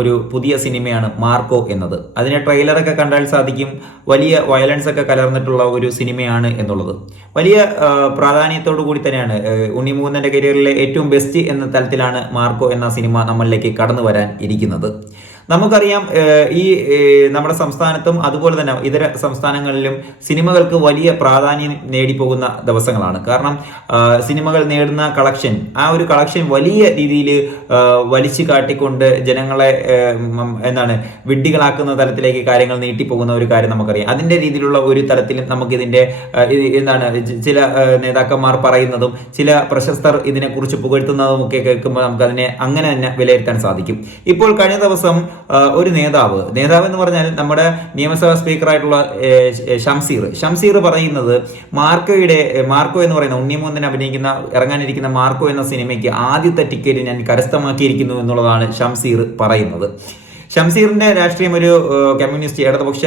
ഒരു പുതിയ സിനിമയാണ് മാർക്കോ എന്നത്. അതിനെ ട്രെയിലറൊക്കെ കണ്ടാൽ സാധിക്കും. വലിയ വയലൻസ് ഒക്കെ കലർന്നിട്ടുള്ള ഒരു സിനിമയാണ് എന്നുള്ളത്. വലിയ പ്രാധാന്യത്തോടു കൂടി തന്നെയാണ് ഉണ്ണിമൂന്നന്റെ കരിയറിലെ ഏറ്റവും ബെസ്റ്റ് എന്ന തലത്തിലാണ് മാർക്കോ എന്ന സിനിമ നമ്മളിലേക്ക് കടന്നു വരാൻ ഇരിക്കുന്നത്. നമുക്കറിയാം ഈ നമ്മുടെ സംസ്ഥാനത്തും അതുപോലെ തന്നെ ഇതര സംസ്ഥാനങ്ങളിലും സിനിമകൾക്ക് വലിയ പ്രാധാന്യം നേടിപ്പോകുന്ന ദിവസങ്ങളാണ്. കാരണം സിനിമകൾ നേടുന്ന കളക്ഷൻ ആ ഒരു കളക്ഷൻ വലിയ രീതിയിൽ വലിച്ചു കാട്ടിക്കൊണ്ട് ജനങ്ങളെ എന്താണ് വിഡ്ഢികളാക്കുന്ന തലത്തിലേക്ക് കാര്യങ്ങൾ നീട്ടിപ്പോകുന്ന ഒരു കാര്യം നമുക്കറിയാം. അതിന്റെ രീതിയിലുള്ള ഒരു തലത്തിലും നമുക്കിതിന്റെ എന്താണ് ചില നേതാക്കന്മാർ പറയുന്നതും ചില പ്രശസ്തർ ഇതിനെക്കുറിച്ച് പുകഴ്ത്തുന്നതും ഒക്കെ കേൾക്കുമ്പോൾ നമുക്കതിനെ അങ്ങനെ തന്നെ വിലയിരുത്താൻ സാധിക്കും. ഇപ്പോൾ കഴിഞ്ഞ ദിവസം ഒരു നേതാവ്. നേതാവ് എന്ന് പറഞ്ഞാൽ നമ്മുടെ നിയമസഭാ സ്പീക്കറായിട്ടുള്ള ഷംസീർ ഷംസീർ പറയുന്നത് മാർക്കോയുടെ മാർക്കോ എന്ന് പറയുന്ന ഉണ്ണിമൂന്നൻ അഭിനയിക്കുന്ന ഇറങ്ങാനിരിക്കുന്ന മാർക്കോ എന്ന സിനിമയ്ക്ക് ആദ്യത്തെ ടിക്കറ്റ് ഞാൻ കരസ്ഥമാക്കിയിരിക്കുന്നു എന്നുള്ളതാണ് ഷംസീർ പറയുന്നത്. ഷംസീറിന്റെ രാഷ്ട്രീയം ഒരു കമ്മ്യൂണിസ്റ്റ് ഇടതുപക്ഷ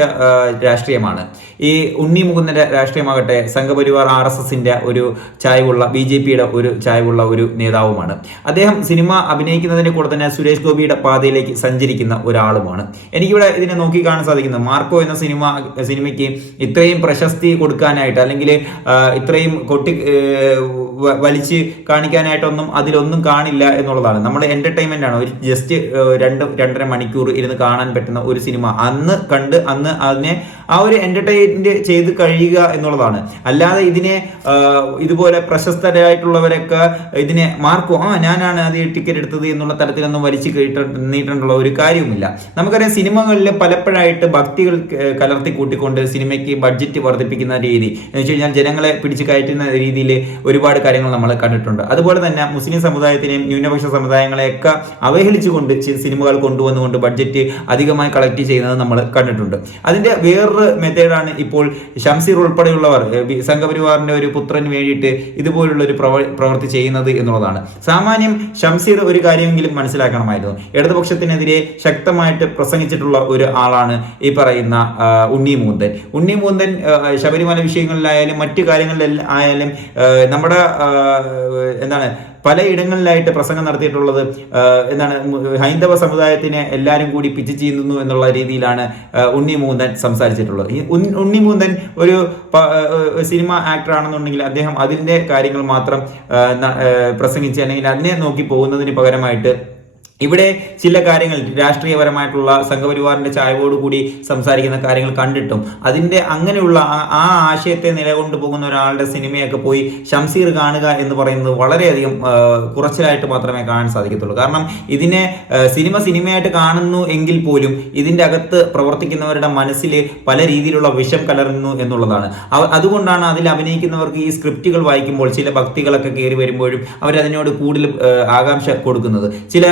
രാഷ്ട്രീയമാണ്. ഈ ഉണ്ണി മുകുന്ദന്റെ രാഷ്ട്രീയമാകട്ടെ സംഘപരിവാർ ആർ എസ് എസിന്റെ ഒരു ചായവുള്ള ബി ജെ പിയുടെ ഒരു ചായവുള്ള ഒരു നേതാവുമാണ്. അദ്ദേഹം സിനിമ അഭിനയിക്കുന്നതിന്റെ കൂടെ തന്നെ സുരേഷ് ഗോപിയുടെ പാതയിലേക്ക് സഞ്ചരിക്കുന്ന ഒരാളുമാണ്. എനിക്കിവിടെ ഇതിനെ നോക്കി കാണാൻ സാധിക്കുന്നത് മാർക്കോ എന്ന സിനിമ സിനിമയ്ക്ക് ഇത്രയും പ്രശസ്തി കൊടുക്കാനായിട്ട് അല്ലെങ്കിൽ ഇത്രയും കൊട്ടി വലിച്ച് കാണിക്കാനായിട്ടൊന്നും അതിലൊന്നും കാണില്ല എന്നുള്ളതാണ്. നമ്മുടെ എന്റർടൈൻമെന്റ് ആണ്. ഒരു ജസ്റ്റ് രണ്ട് രണ്ടര മണിക്കൂർ ഇരുന്ന് കാണാൻ പറ്റുന്ന ഒരു സിനിമ. അന്ന് കണ്ട് അന്ന് അതിനെ ആ ഒരു എന്റർടൈൻമെന്റ് ചെയ്ത് കഴിയുക എന്നുള്ളതാണ്. അല്ലാതെ ഇതിനെ ഇതുപോലെ പ്രശസ്തരായിട്ടുള്ളവരൊക്കെ ഇതിനെ മാർക്കും ആ ഞാനാണ് അത് ടിക്കറ്റ് എടുത്തത് എന്നുള്ള തരത്തിലൊന്നും വലിച്ചു നീട്ടിട്ടുള്ള ഒരു കാര്യവുമില്ല. നമുക്കറിയാം സിനിമകളിൽ പലപ്പോഴായിട്ട് ഭക്തികൾ കലർത്തി കൂട്ടിക്കൊണ്ട് സിനിമയ്ക്ക് ബഡ്ജറ്റ് വർദ്ധിപ്പിക്കുന്ന രീതി. എന്ന് വെച്ച് കഴിഞ്ഞാൽ ജനങ്ങളെ പിടിച്ചു കയറ്റുന്ന രീതിയിൽ ഒരുപാട് കാര്യങ്ങൾ നമ്മൾ കണ്ടിട്ടുണ്ട്. അതുപോലെ തന്നെ മുസ്ലിം സമുദായത്തിനെയും ന്യൂനപക്ഷ സമുദായങ്ങളെയൊക്കെ അവഹേളിച്ചുകൊണ്ട് സിനിമകൾ കൊണ്ടുവന്നുകൊണ്ട് ബഡ്ജറ്റ് അധികമായി കളക്ട് ചെയ്യുന്നത് നമ്മൾ കണ്ടിട്ടുണ്ട്. അതിന്റെ വേറൊരു മെത്തേഡാണ് ഇപ്പോൾ ഷംസീർ ഉൾപ്പെടെയുള്ളവർ സംഘപരിവാറിന്റെ ഒരു പുത്രന് വേണ്ടിയിട്ട് ഇതുപോലുള്ള ഒരു പ്രവൃത്തി ചെയ്യുന്നത് എന്നുള്ളതാണ്. സാമാന്യം ഷംസീർ ഒരു കാര്യമെങ്കിലും മനസ്സിലാക്കണമായിരുന്നു. ഇടതുപക്ഷത്തിനെതിരെ ശക്തമായിട്ട് പ്രസംഗിച്ചിട്ടുള്ള ഒരു ആളാണ് ഈ പറയുന്ന ഉണ്ണി മൂന്തൻ ഉണ്ണി മൂന്തൻ ശബരിമല വിഷയങ്ങളിലായാലും മറ്റു കാര്യങ്ങളിലായാലും നമ്മുടെ എന്താണ് പലയിടങ്ങളിലായിട്ട് പ്രസംഗം നടത്തിയിട്ടുള്ളത് എന്താണ് ഹൈന്ദവ സമുദായത്തിനെ എല്ലാവരും കൂടി പിച്ച് ചെയ്യുന്നു എന്നുള്ള രീതിയിലാണ് ഉണ്ണി മൂന്തൻ സംസാരിച്ചിട്ടുള്ളത്. ഉണ്ണി മൂന്തൻ ഒരു സിനിമ ആക്ടർ ആണെന്നുണ്ടെങ്കിൽ അദ്ദേഹം അതിന്റെ കാര്യങ്ങൾ മാത്രം പ്രസംഗിച്ച് അല്ലെങ്കിൽ അതിനെ നോക്കി പോകുന്നതിന് പകരമായിട്ട് ഇവിടെ ചില കാര്യങ്ങൾ രാഷ്ട്രീയപരമായിട്ടുള്ള സംഘപരിവാറിന്റെ ചായവോടുകൂടി സംസാരിക്കുന്ന കാര്യങ്ങൾ കണ്ടിട്ടും. അതിന്റെ അങ്ങനെയുള്ള ആ- ആശയത്തെ നിലകൊണ്ടു പോകുന്ന ഒരാളുടെ സിനിമയൊക്കെ പോയി ഷംസീർ കാണുക എന്ന് പറയുന്നത് വളരെയധികം കുറച്ചിലായിട്ട് മാത്രമേ കാണാൻ സാധിക്കത്തുള്ളൂ. കാരണം ഇതിനെ സിനിമ സിനിമയായിട്ട് കാണുന്നു എങ്കിൽ പോലും ഇതിന്റെ അകത്ത് പ്രവർത്തിക്കുന്നവരുടെ മനസ്സിൽ പല രീതിയിലുള്ള വിഷം കലർന്നു എന്നുള്ളതാണ്. അതുകൊണ്ടാണ് അതിൽ അഭിനയിക്കുന്നവർക്ക് ഈ സ്ക്രിപ്റ്റുകൾ വായിക്കുമ്പോൾ ചില ഭക്തികളൊക്കെ കയറി വരുമ്പോഴും അവരതിനോട് കൂടുതൽ ആകാംക്ഷ കൊടുക്കുന്നത്. ചില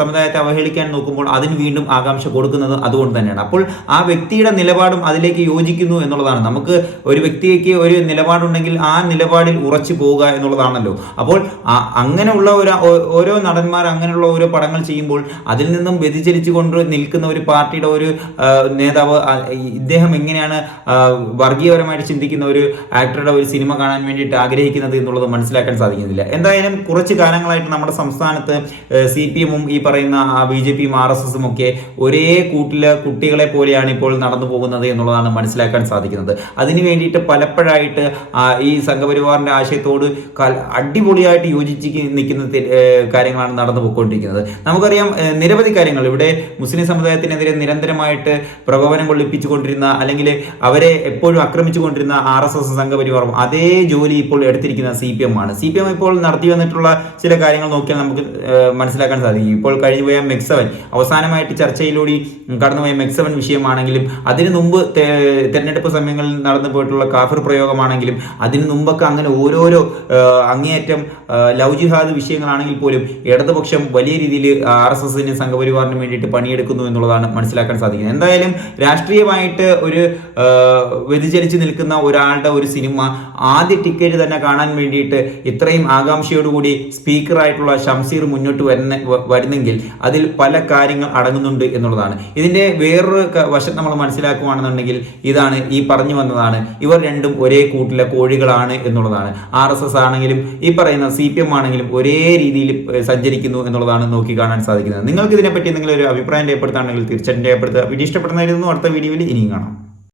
സമുദായത്തെ അവഹേളിക്കാൻ നോക്കുമ്പോൾ അതിന് വീണ്ടും ആകാംക്ഷ കൊടുക്കുന്നത് അതുകൊണ്ട് തന്നെയാണ്. അപ്പോൾ ആ വ്യക്തിയുടെ നിലപാടും അതിലേക്ക് യോജിക്കുന്നു എന്നുള്ളതാണ്. നമുക്ക് ഒരു വ്യക്തിക്ക് ഒരു നിലപാടുണ്ടെങ്കിൽ ആ നിലപാടിൽ ഉറച്ചു പോവുക എന്നുള്ളതാണല്ലോ. അപ്പോൾ അങ്ങനെയുള്ള ഒരു ഓരോ നടന്മാർ അങ്ങനെയുള്ള ഓരോ പടങ്ങൾ ചെയ്യുമ്പോൾ അതിൽ നിന്നും വ്യതിചലിച്ചു കൊണ്ട് നിൽക്കുന്ന ഒരു പാർട്ടിയുടെ ഒരു നേതാവ് ഇദ്ദേഹം എങ്ങനെയാണ് വർഗീയപരമായിട്ട് ചിന്തിക്കുന്ന ഒരു ആക്ടറുടെ ഒരു സിനിമ കാണാൻ വേണ്ടിയിട്ട് ആഗ്രഹിക്കുന്നത് എന്നുള്ളത് മനസ്സിലാക്കാൻ സാധിക്കുന്നില്ല. എന്തായാലും കുറച്ച് കാലങ്ങളായിട്ട് നമ്മുടെ സംസ്ഥാനത്ത് സി പി എമ്മും ഈ പറയുന്ന ബി ജെ പിയും ആർ എസ് എസും ഒക്കെ ഒരേ കൂട്ടിലെ കുട്ടികളെ പോലെയാണ് ഇപ്പോൾ നടന്നു പോകുന്നത് എന്നുള്ളതാണ് മനസ്സിലാക്കാൻ സാധിക്കുന്നത്. അതിന് വേണ്ടിയിട്ട് പലപ്പോഴായിട്ട് ഈ സംഘപരിവാറിന്റെ ആശയത്തോട് അടിപൊളിയായിട്ട് യോജിച്ച് നിൽക്കുന്ന കാര്യങ്ങളാണ് നടന്നു പോയിക്കൊണ്ടിരിക്കുന്നത്. നമുക്കറിയാം നിരവധി കാര്യങ്ങൾ. ഇവിടെ മുസ്ലിം സമുദായത്തിനെതിരെ നിരന്തരമായിട്ട് പ്രകോപനം കൊള്ളിപ്പിച്ചുകൊണ്ടിരുന്ന അല്ലെങ്കിൽ അവരെ എപ്പോഴും ആക്രമിച്ചുകൊണ്ടിരുന്ന ആർ എസ് എസ് സംഘപരിവാറും അതേ ജോലി ഇപ്പോൾ എടുത്തിരിക്കുന്ന സി പി എം ആണ്. സി പി എം ഇപ്പോൾ നടത്തി വന്നിട്ടുള്ള ചില കാര്യങ്ങൾ നോക്കിയാൽ നമുക്ക് മനസ്സിലാക്കാൻ സാധിക്കും. ഇപ്പോൾ കഴിഞ്ഞുപോയ മെക്സവൻ അവസാനമായിട്ട് ചർച്ചയിലൂടെ കടന്നുപോയ മെക്സവൻ വിഷയമാണെങ്കിലും അതിനു മുമ്പ് തെരഞ്ഞെടുപ്പ് സമയങ്ങളിൽ നടന്നു പോയിട്ടുള്ള കാഫിർ പ്രയോഗമാണെങ്കിലും അതിനു മുമ്പൊക്കെ അങ്ങനെ ഓരോരോ അങ്ങേയറ്റം ലവ് ജിഹാദ് വിഷയങ്ങളാണെങ്കിൽ പോലും ഇടതുപക്ഷം വലിയ രീതിയിൽ ആർ എസ് എസിന് സംഘപരിവാറിന് വേണ്ടിയിട്ട് പണിയെടുക്കുന്നു എന്നുള്ളതാണ് മനസ്സിലാക്കാൻ സാധിക്കുന്നത്. എന്തായാലും രാഷ്ട്രീയമായിട്ട് ഒരു വ്യതിചലിച്ച് നിൽക്കുന്ന ഒരാളുടെ ഒരു സിനിമ ആദ്യ ടിക്കറ്റ് തന്നെ കാണാൻ വേണ്ടിയിട്ട് ഇത്രയും ആകാംക്ഷയോടുകൂടി സ്പീക്കറായിട്ടുള്ള ഷംസീർ മുന്നോട്ട് വരുന്ന വരുന്നെങ്കിൽ അതിൽ പല കാര്യങ്ങൾ അടങ്ങുന്നുണ്ട് എന്നുള്ളതാണ്. ഇതിന്റെ വേറൊരു വശം നമ്മൾ മനസ്സിലാക്കുകയാണെന്നുണ്ടെങ്കിൽ ഇതാണ് ഈ പറഞ്ഞു വന്നതാണ്. ഇവർ രണ്ടും ഒരേ കൂട്ടിലെ കോഴികളാണ് എന്നുള്ളതാണ്. ആർ എസ് എസ് ആണെങ്കിലും ഈ പറയുന്ന സി പി എം ആണെങ്കിലും ഒരേ രീതിയിൽ സഞ്ചരിക്കുന്നു എന്നുള്ളതാണ് നോക്കി കാണാൻ സാധിക്കുന്നത്. നിങ്ങൾക്ക് ഇതിനെപ്പറ്റി എന്തെങ്കിലും ഒരു അഭിപ്രായം രേഖപ്പെടുത്താണെങ്കിൽ തീർച്ചയായിട്ടും രേഖപ്പെടുത്തുക. വീഡിയോ ഇഷ്ടപ്പെടുന്നതായിരുന്നു അടുത്ത വീഡിയോയിൽ ഇനിയും കാണാം.